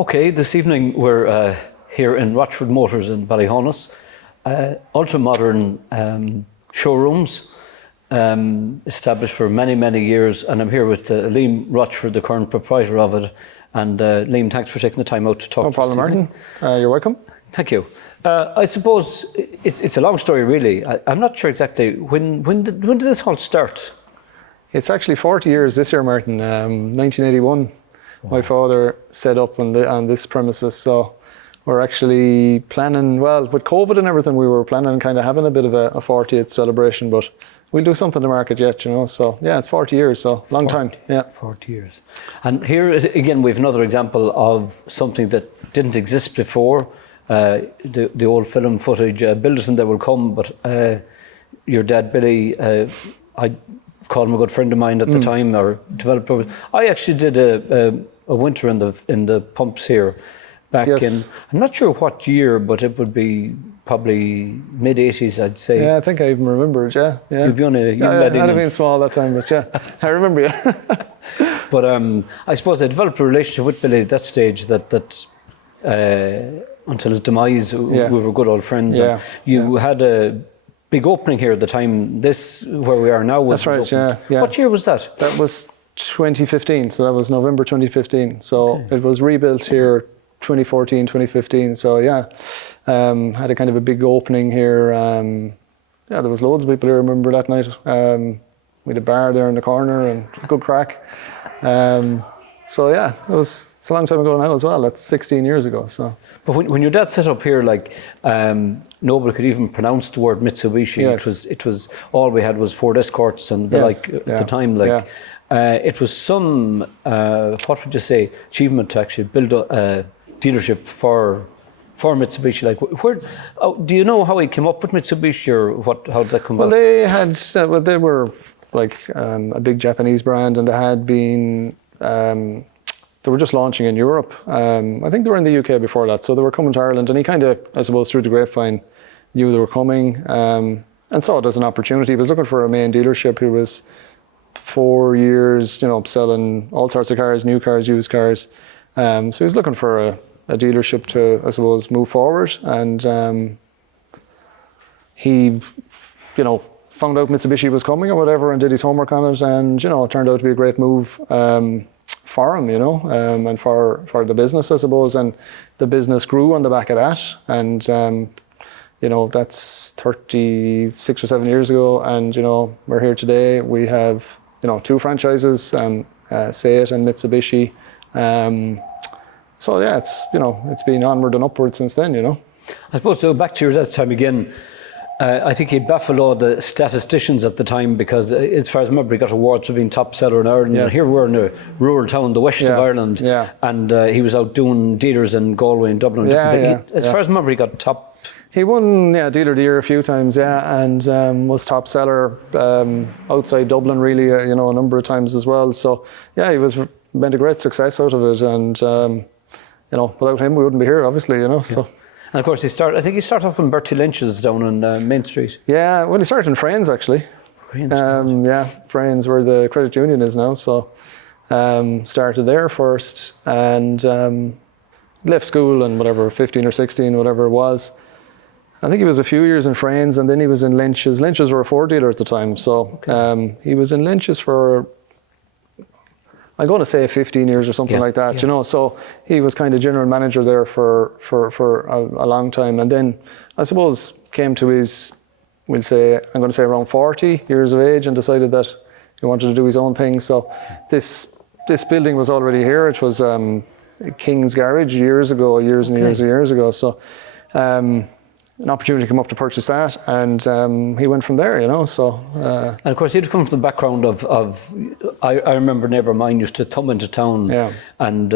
Okay, this evening we're here in Rochford Motors in Ballyhaunis. Ultra-modern showrooms established for many, many years, and I'm here with Liam Rochford, the current proprietor of it. And Liam, thanks for taking the time out to talk to us. No problem, Martin. You're welcome. Thank you. I suppose it's a long story, really. I'm not sure exactly when did this all start? It's actually 40 years this year, Martin. 1981. Wow. My father set up on this premises, so we're actually planning. Well, with COVID and everything, we were planning on kind of having a bit of a 40th celebration, but we'll do something to mark it yet, you know. So yeah, it's 40 years, so long time. Yeah, 40 years. And here again, we have another example of something that didn't exist before. The old film footage, Builders and They Will Come, but your dad Billy, I called him a good friend of mine at the time, or developer. I actually did a winter in the pumps here back in, I'm not sure what year, but it would be probably mid-80s, I'd say. Yeah, I think I even remember it, yeah. You'd be on a... I'd have been small that time, but yeah, I remember, yeah. But I suppose I developed a relationship with Billy at that stage that until his demise, we were good old friends. Yeah. You had a big opening here at the time. This, where we are now, was That's right, yeah. What year was that? That was 2015, so that was November 2015. So It was rebuilt here 2014, 2015. So yeah, had a kind of a big opening here. There was loads of people who remember that night. We had a bar there in the corner, and it was a good crack. So yeah, it's a long time ago now as well. That's 16 years ago. So, but when your dad set up here, like nobody could even pronounce the word Mitsubishi. Yes. It was all we had was Ford Escorts and the at the time. It was some what would you say, achievement to actually build a dealership for Mitsubishi. Like, where do you know how he came up with Mitsubishi, or how did that come about? Well, they were like a big Japanese brand, and they had been. They were just launching in Europe. I think they were in the UK before that, so they were coming to Ireland, and he kind of, I suppose, through the grapevine, knew they were coming, and saw it as an opportunity. He was looking for a main dealership. He was 4 years, selling all sorts of cars, new cars, used cars. So he was looking for a dealership to, I suppose, move forward, and he, found out Mitsubishi was coming or whatever, and did his homework on it, and it turned out to be a great move for him, and for the business, I suppose, and the business grew on the back of that, and that's 36 or 7 years ago, and we're here today. We have 2 franchises, Say It and Mitsubishi. So yeah, it's been onward and upward since then, I suppose, so back to your dad's time again, I think he'd baffle all the statisticians at the time, because as far as I remember, he got awards for being top seller in Ireland. Yes. And here we're in a rural town, the west of Ireland, and he was out doing dealers in Galway and Dublin. As far as I remember, he got top. He won Dealer of the Year a few times, and was top seller outside Dublin, really, a number of times as well. So yeah, he made a great success out of it, and without him we wouldn't be here, obviously, so. And of course, he started off in Bertie Lynch's down on Main Street. Yeah, well, he started in Frains, actually. Frains, where the credit union is now. So started there first, and left school and whatever, 15 or 16, whatever it was. I think he was a few years in Frains, and then he was in Lynch's. Lynch's were a Ford dealer at the time. So he was in Lynch's for, I'm going to say 15 years or something like that, So he was kind of general manager there for a long time. And then I suppose came to his, I'm going to say around 40 years of age, and decided that he wanted to do his own thing. So this building was already here. It was King's Garage years and years ago. So an opportunity came up to purchase that, and he went from there, so. And of course, he'd come from the background of I remember a neighbour of mine used to come into town and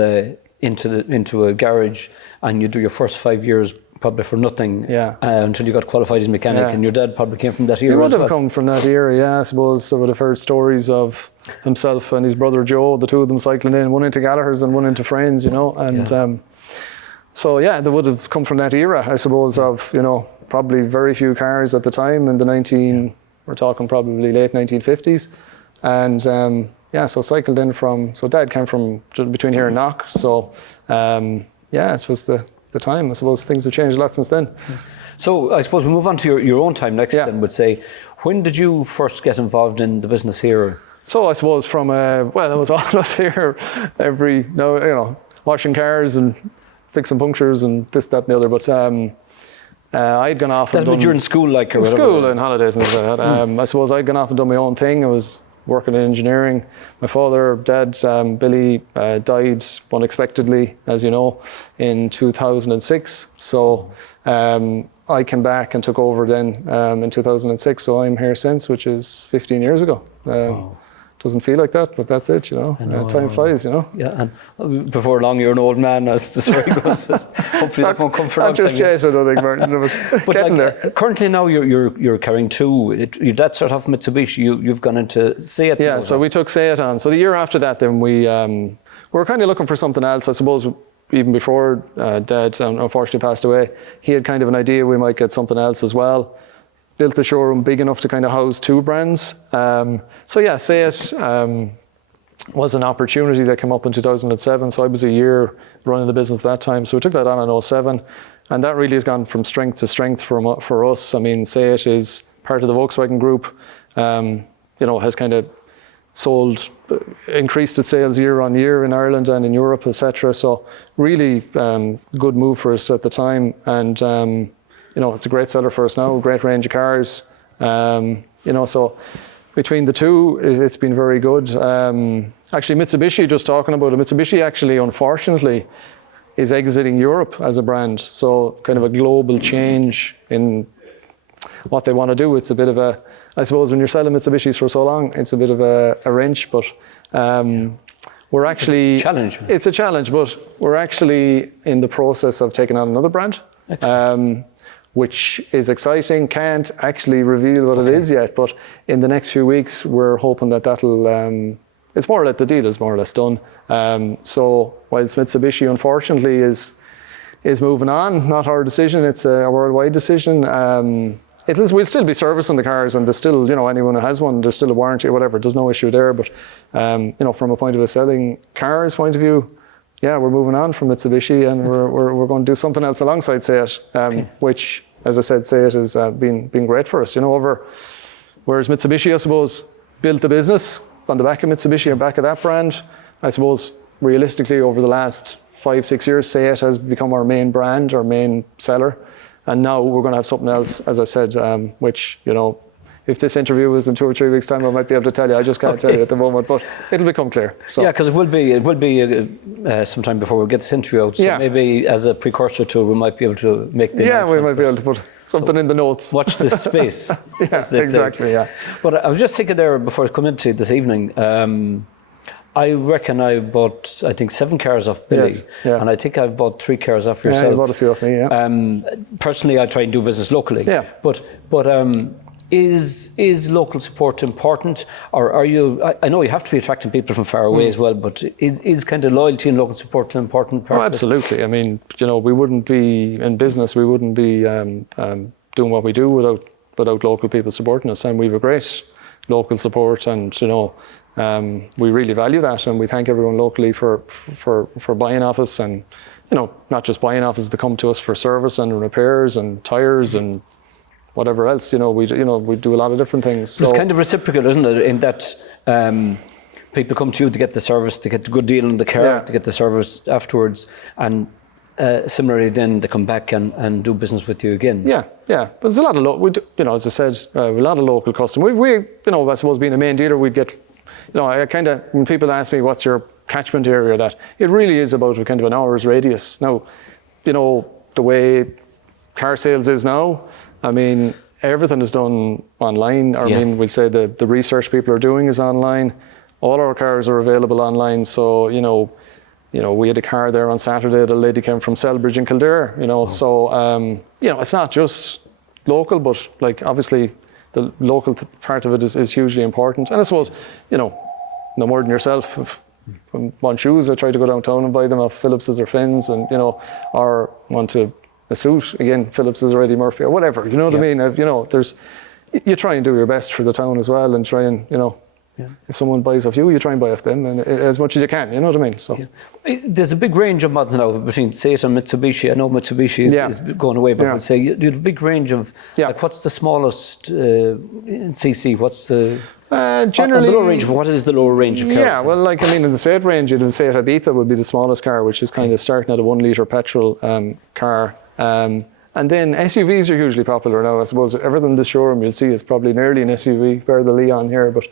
into a garage, and you do your first 5 years probably for nothing until you got qualified as a mechanic, and your dad probably came from that era. He would have come from that era, I suppose. I would have heard stories of himself and his brother Joe, the two of them cycling in, one into Gallagher's and one into Frains, and so yeah, they would have come from that era, I suppose, of, probably very few cars at the time in the we're talking probably late 1950s. And so cycled in so Dad came from between here and Knock. So yeah, it was the time. I suppose things have changed a lot since then. So I suppose we move on to your own time next. Yeah. And would say, when did you first get involved in the business here? So I suppose from well, it was all of us here washing cars and fixing punctures and this, that, and the other. But I'd gone off. That's what during school, like, or whatever. School and holidays and stuff like that. I suppose I'd gone off and done my own thing. I was working in engineering. My dad, Billy, died unexpectedly, as you know, in 2006. So I came back and took over then in 2006. So I'm here since, which is 15 years ago. Wow. Doesn't feel like that, but that's it, time flies, Yeah, and before long you're an old man, as the story goes. Hopefully that won't come for a long time. Not just yet, I don't think, Martin, but getting there. Currently now you're carrying two. Your dad started off Mitsubishi, you've gone into Seat. Yeah, so we took Seat on. So the year after that, then we were kind of looking for something else, I suppose. Even before Dad unfortunately passed away, he had kind of an idea we might get something else as well. Built the showroom big enough to kind of house two brands. So yeah, Seat was an opportunity that came up in 2007. So I was a year running the business at that time. So we took that on in 2007. And that really has gone from strength to strength for us. I mean, Seat is part of the Volkswagen Group, has kind of increased its sales year on year in Ireland and in Europe, etc. So really good move for us at the time. And it's a great seller for us now, great range of cars. So between the two, it's been very good. Actually, Mitsubishi, just talking about it, Mitsubishi actually, unfortunately, is exiting Europe as a brand. So kind of a global change in what they want to do. It's a bit of a, I suppose when you're selling Mitsubishis for so long, it's a bit of a wrench, but we're actually... Challenge. It's a challenge, but we're actually in the process of taking on another brand. Which is exciting. Can't actually reveal what it is yet, but in the next few weeks, we're hoping that'll. It's more or less, the deal is more or less done. So whilst Mitsubishi, unfortunately, is moving on, not our decision. It's a worldwide decision. We'll still be servicing the cars, and there's still, anyone who has one, there's still a warranty or whatever. There's no issue there. But from a point of view, selling cars point of view. Yeah, we're moving on from Mitsubishi, and we're going to do something else alongside Seat, which, as I said, Seat has been great for us. Whereas Mitsubishi, I suppose, built the business on the back of Mitsubishi and back of that brand. I suppose realistically, over the last 5-6 years, Seat has become our main brand, our main seller, and now we're going to have something else, as I said, which if this interview was in 2 or 3 weeks' time, I might be able to tell you. I just can't tell you at the moment, but it'll become clear. So. Yeah, because it will be sometime before we get this interview out. So maybe as a precursor to it, we might be able to make the we might be able to put something in the notes. Watch this space. Exactly. Yeah. But I was just thinking there before I come into this evening. I reckon I bought, I think, 7 cars off Billy, and I think I've bought 3 cars off yourself. Yeah, you bought a few off me. Yeah. Personally, I try and do business locally. Yeah. But is local support important, or are you? I know you have to be attracting people from far away as well, but is kind of loyalty and local support an important part? Oh, absolutely. I mean, we wouldn't be in business. We wouldn't be doing what we do without local people supporting us, and we have a great local support, and we really value that, and we thank everyone locally for buying off us, and not just buying off us, to come to us for service and repairs and tires and whatever else, we do a lot of different things. So it's kind of reciprocal, isn't it? In that people come to you to get the service, to get the good deal on the car, to get the service afterwards, and similarly, then they come back and do business with you again. Yeah. But there's a lot of as I said, a lot of local customers. We I suppose being a main dealer, we'd get, I kind of, when people ask me what's your catchment area, that it really is about a kind of an hour's radius. Now, the way car sales is now. I mean, everything is done online. I mean, we'll say the research people are doing is online. All our cars are available online. So, we had a car there on Saturday. The lady came from Selbridge in Kildare, So, it's not just local, but obviously the local part of it is hugely important. And I suppose, no more than yourself. If I want shoes, I try to go downtown and buy them off Phillips's or Finn's, and, or want to a suit, again, Phillips's or Eddie Murphy or whatever, what I mean? You try and do your best for the town as well, and try and, if someone buys off you, you try and buy off them, and as much as you can. You know what I mean? So there's a big range of models now between Seat and Mitsubishi. I know Mitsubishi is going away, but I would say you have a big range of. Like, what's the smallest in CC? What's the generally the lower range? What is the lower range of cars? Yeah, well, like, I mean, in the Seat range, you'd say Ibiza would be the smallest car, which is kind of starting at a 1 litre petrol car. And then SUVs are hugely popular now. I suppose everything in the showroom you'll see is probably nearly an SUV, bar the Leon here, but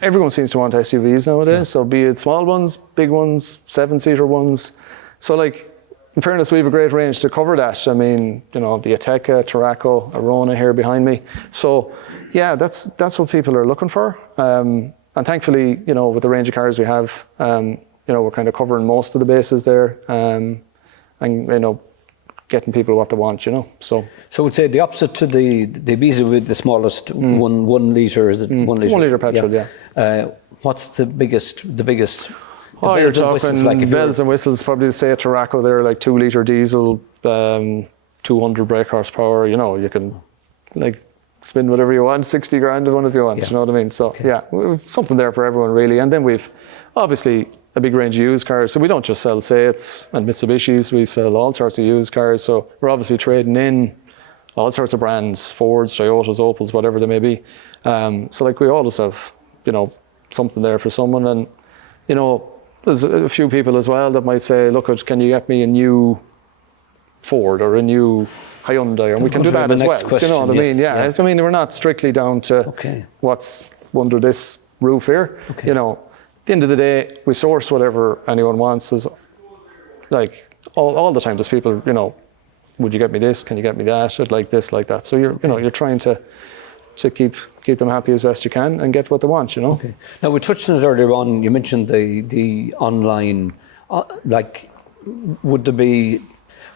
everyone seems to want SUVs nowadays. So be it small ones, big ones, 7-seater ones. So, like, in fairness, we have a great range to cover that. I mean, the Ateca, Tarraco, Arona here behind me. So yeah, that's what people are looking for. And thankfully, with the range of cars we have, we're kind of covering most of the bases there, and getting people what they want, So I would say the opposite to the Ibiza with the smallest 1 litre, is it 1 litre? 1 litre petrol, yeah. What's the biggest? You're talking bells and whistles, probably to say a Tarraco there, like 2 litre diesel, 200 brake horsepower, you can like spend whatever you want, 60 grand in one if you want, you know what I mean? So we've something there for everyone really. And then we've obviously a big range of used cars. So we don't just sell Seats and Mitsubishis, we sell all sorts of used cars. So we're obviously trading in all sorts of brands, Fords, Toyotas, Opels, whatever they may be. So like we always have, something there for someone. And, there's a few people as well that might say, look, can you get me a new Ford or a new Hyundai? And we can do that as well. Question, you know what I mean? Yeah. I mean, we're not strictly down to what's under this roof here. At the end of the day, we source whatever anyone wants. There's like all the time there's people, would you get me this? Can you get me that? I'd like this, like that. So you're trying to keep them happy as best you can and get what they want, Okay. Now we touched on it earlier on. You mentioned the online, would there be,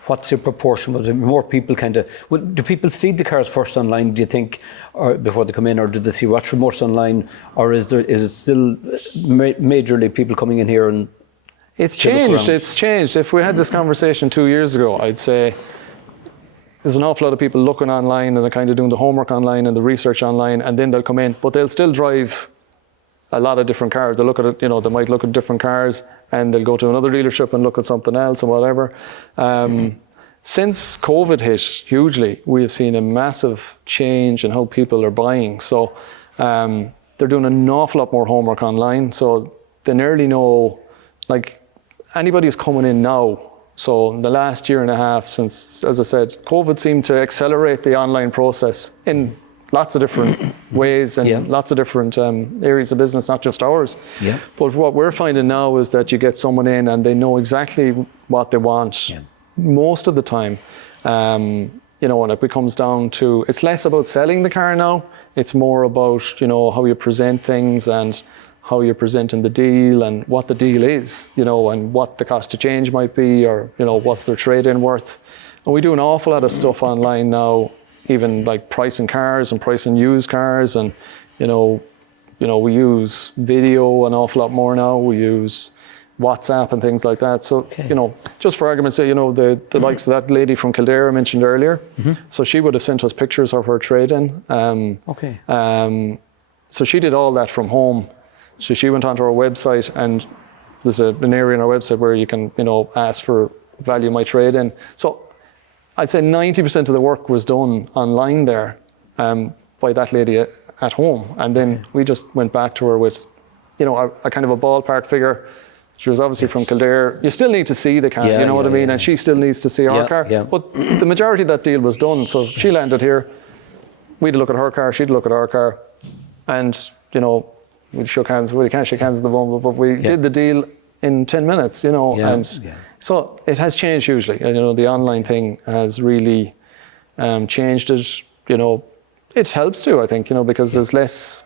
what's your proportion? Would there be more people do people see the cars first online, do you think, or before they come in, or do they see watch remotes online, or is it still majorly people coming in here and It's changed. If we had this conversation 2 years ago, I'd say there's an awful lot of people looking online and they're kind of doing the homework online and the research online, and then they'll come in, but they'll still drive a lot of different cars. They'll look at it, they might look at different cars and they'll go to another dealership and look at something else or whatever. Since COVID hit hugely, we have seen a massive change in how people are buying. So they're doing an awful lot more homework online. So they nearly know, like, anybody who's coming in now. So in the last year and a half since, as I said, COVID seemed to accelerate the online process in lots of different ways and lots of different areas of business, not just ours. Yeah. But what we're finding now is that you get someone in and they know exactly what they want most of the time. And it becomes down to, it's less about selling the car now. It's more about, how you present things and how you're presenting the deal and what the deal is, and what the cost to change might be, or, what's their trade-in worth. And we do an awful lot of stuff online now, even like pricing cars and pricing used cars. And, we use video an awful lot more now. We use WhatsApp and things like that. So, just for argument's sake, the likes of that lady from Kildare I mentioned earlier. So she would have sent us pictures of her trade-in. So she did all that from home. So she went onto our website, and there's an area on our website where you can, ask for value my trade-in. So I'd say 90% of the work was done online there by that lady at home. And then we just went back to her with, a kind of a ballpark figure. She was obviously from Kildare. You still need to see the car, what I mean? And she still needs to see our car. But the majority of that deal was done. So she landed here. We'd look at her car, she'd look at our car. And, we shook hands. We can't shake hands at the moment, but we did the deal in 10 minutes, and so it has changed hugely. And, the online thing has really changed it. It helps too, I think, because there's less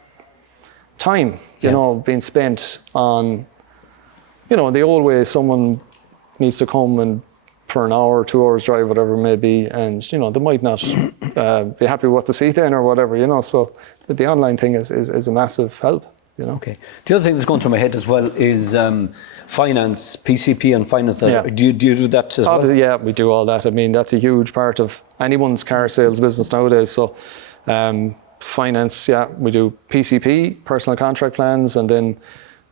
time, being spent on, the old way someone needs to come and for an hour, 2 hours drive, whatever it may be, and, they might not be happy with what they see then or whatever, so the online thing is a massive help. Okay. The other thing that's going through my head as well is finance, PCP and finance. Do you do that as well? Yeah, we do all that. I mean, that's a huge part of anyone's car sales business nowadays. So finance, yeah, we do PCP, personal contract plans, and then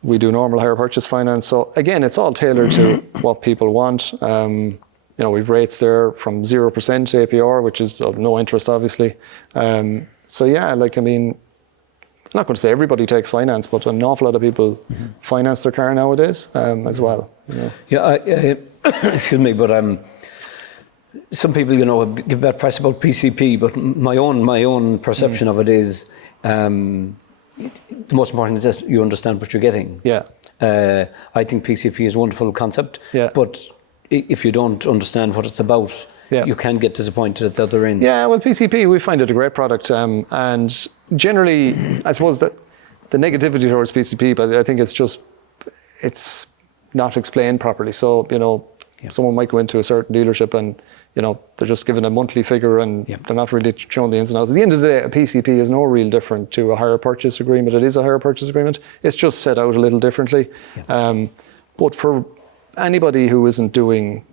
we do normal hire purchase finance. So again, it's all tailored to what people want. You know, we've rates there from 0% APR, which is of no interest, obviously. So yeah, like, I mean, I'm not going to say everybody takes finance, but an awful lot of people finance their car nowadays as well. You know. Yeah, excuse me, but some people, you know, give bad press about PCP, but my own perception of it is the most important is that you understand what you're getting. Yeah. I think PCP is a wonderful concept, Yeah. but if you don't understand what it's about, Yeah. you can get disappointed at the other end. Yeah, well, PCP, we find it a great product. And generally, I suppose that the negativity towards PCP, but I think it's not explained properly. So, you know, someone might go into a certain dealership and, you know, they're just given a monthly figure and they're not really showing the ins and outs. At the end of the day, a PCP is no real different to a hire purchase agreement. It is a hire purchase agreement. It's just set out a little differently. Yeah. But for anybody who isn't doing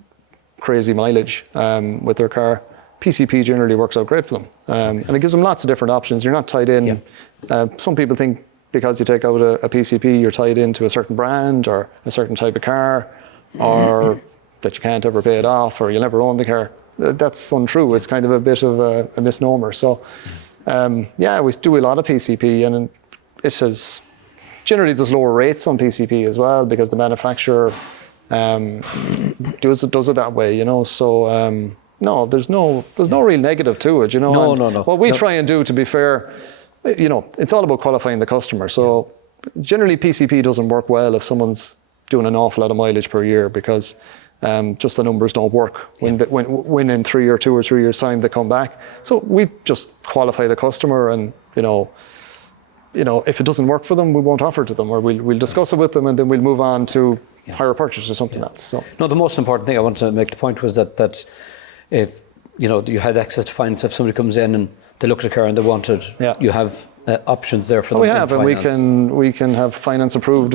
crazy mileage with their car, PCP generally works out great for them. And it gives them lots of different options. You're not tied in. Yeah. Some people think because you take out a PCP, you're tied into a certain brand or a certain type of car, or that you can't ever pay it off, or you'll never own the car. That's untrue. It's kind of a bit of a misnomer. So, yeah, we do a lot of PCP, and it says generally there's lower rates on PCP as well because the manufacturer does it that way, you know. So no, there's no real negative to it, you know. No. What we try and do, to be fair, you know, it's all about qualifying the customer. So generally PCP doesn't work well if someone's doing an awful lot of mileage per year because just the numbers don't work when in 2 or 3 years time they come back. So we just qualify the customer, and you know, if it doesn't work for them, we won't offer it to them, or we'll discuss it with them, and then we'll move on to hire purchase or something else. So no, the most important thing I want to make the point was that if you know you had access to finance, if somebody comes in and they look at a car and they want it, you have options there for them. We have, and we can have finance approved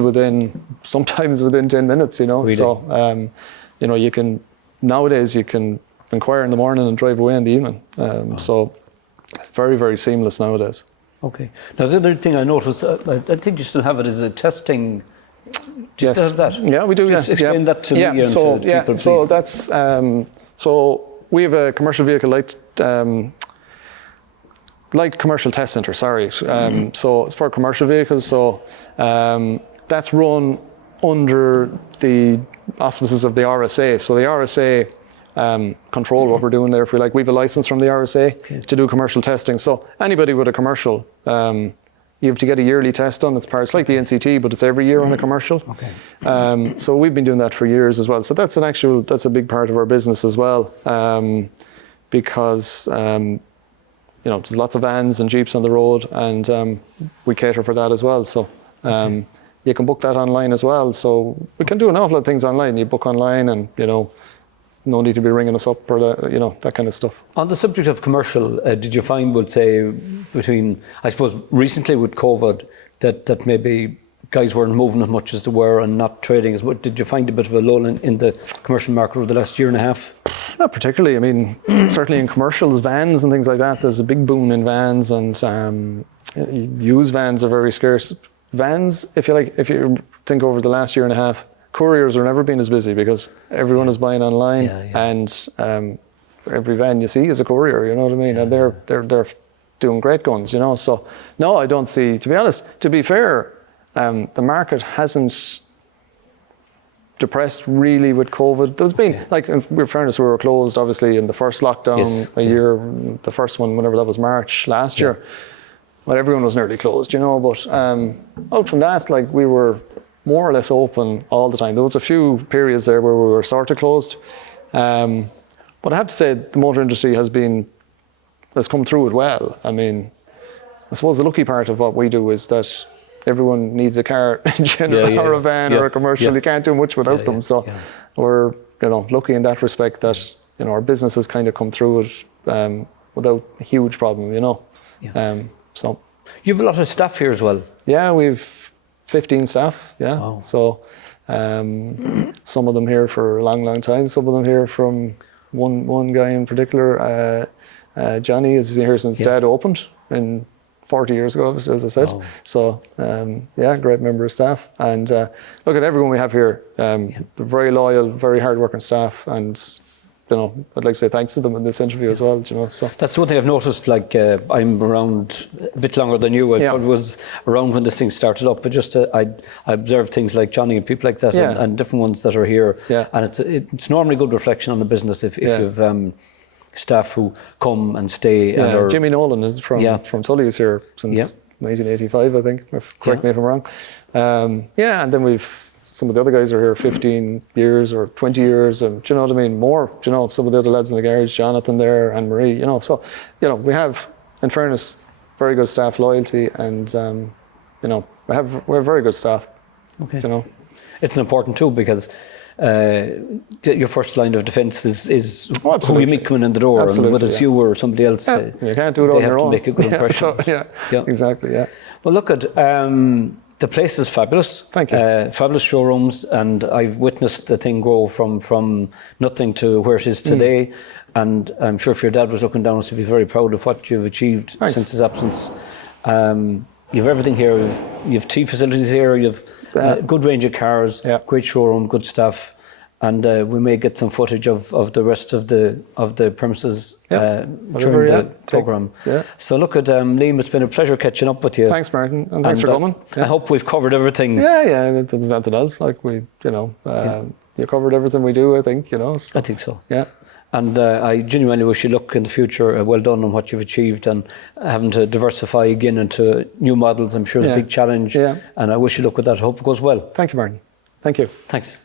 sometimes within 10 minutes. You know, really? So you know, nowadays you can inquire in the morning and drive away in the evening. So it's very, very seamless nowadays. Okay. Now the other thing I noticed, I think you still have it, is a testing. Do you still have that? Yeah, we do. Just explain that to me and to people, please. So that's so we have a commercial vehicle light commercial test center. Sorry. So it's for commercial vehicles. So that's run under the auspices of the RSA. So the RSA control what we're doing there. If we like, we have a license from the RSA to do commercial testing. So anybody with a commercial, you have to get a yearly test done. It's like the NCT, but it's every year on a commercial. Okay. So we've been doing that for years as well. So that's a big part of our business as well, because you know, there's lots of vans and Jeeps on the road, and we cater for that as well. So you can book that online as well. So we can do an awful lot of things online. You book online, and you know, no need to be ringing us up or that kind of stuff. On the subject of commercial, did you find, we'll say, between, I suppose, recently with COVID, that maybe guys weren't moving as much as they were and not trading as much? Did you find a bit of a lull in the commercial market over the last year and a half? Not particularly. I mean, certainly in commercials, vans and things like that, there's a big boom in vans, and used vans are very scarce. Vans, if you think over the last year and a half, couriers are never been as busy because everyone is buying online, and every van you see is a courier. You know what I mean? And they're doing great guns. You know, so no, I don't see. To be honest, to be fair, the market hasn't depressed really with COVID. There's been like, in fairness, we were closed obviously in the first lockdown a year, the first one whenever that was March last year. Well, everyone was nearly closed, you know. But out from that, like, we were more or less open all the time. There was a few periods there where we were sort of closed. But I have to say the motor industry has come through it well. I mean, I suppose the lucky part of what we do is that everyone needs a car in general, or a van or a commercial. You can't do much without them. So we're, lucky in that respect that, our business has kind of come through it without a huge problem, So you have a lot of staff here as well. Yeah, we've 15 staff. Yeah. Wow. So some of them here for a long, long time. Some of them here from one guy in particular. Johnny has been here since Dad opened in 40 years ago, as I said. Wow. So, yeah, great member of staff. And look at everyone we have here. They're very loyal, very hard-working staff. And, you know, I'd like to say thanks to them in this interview as well, you know. So that's one thing I've noticed. Like I'm around a bit longer than you. I probably was around when this thing started up, but just I observed things like Johnny and people like that, and different ones that are here. Yeah. And it's normally good reflection on the business if you've staff who come and stay. Yeah, and are, Jimmy Nolan is from Tully's here since 1985, I think. Correct me if I'm wrong. Yeah, and then we've some of the other guys are here 15 years or 20 years, and do you know what I mean? More, do you know, some of the other lads in the garage, Jonathan there, and Marie, you know. So, you know, we have, in fairness, very good staff loyalty, and you know, we have very good staff. Okay. You know, it's important too because your first line of defence is who you meet coming in the door, and whether it's you or somebody else. You can't do it on your own. They have to make a good impression. Exactly. Yeah. Well, look at the place is fabulous. Thank you. Fabulous showrooms, and I've witnessed the thing grow from nothing to where it is today. And I'm sure if your dad was looking down, he'd be very proud of what you've achieved since his absence. You've everything here. You've tea facilities here. You've good range of cars. Great showroom, good staff. And we may get some footage of the rest of the premises during the programme. So look at Liam, it's been a pleasure catching up with you. Thanks, Martin, and thanks for coming. I hope we've covered everything. Yeah, there's nothing else. Like we, you know, you covered everything we do, I think, you know. So. I think so. Yeah. And I genuinely wish you luck in the future. Well done on what you've achieved, and having to diversify again into new models, I'm sure is a big challenge. And I wish you luck with that. I hope it goes well. Thank you, Martin. Thank you. Thanks.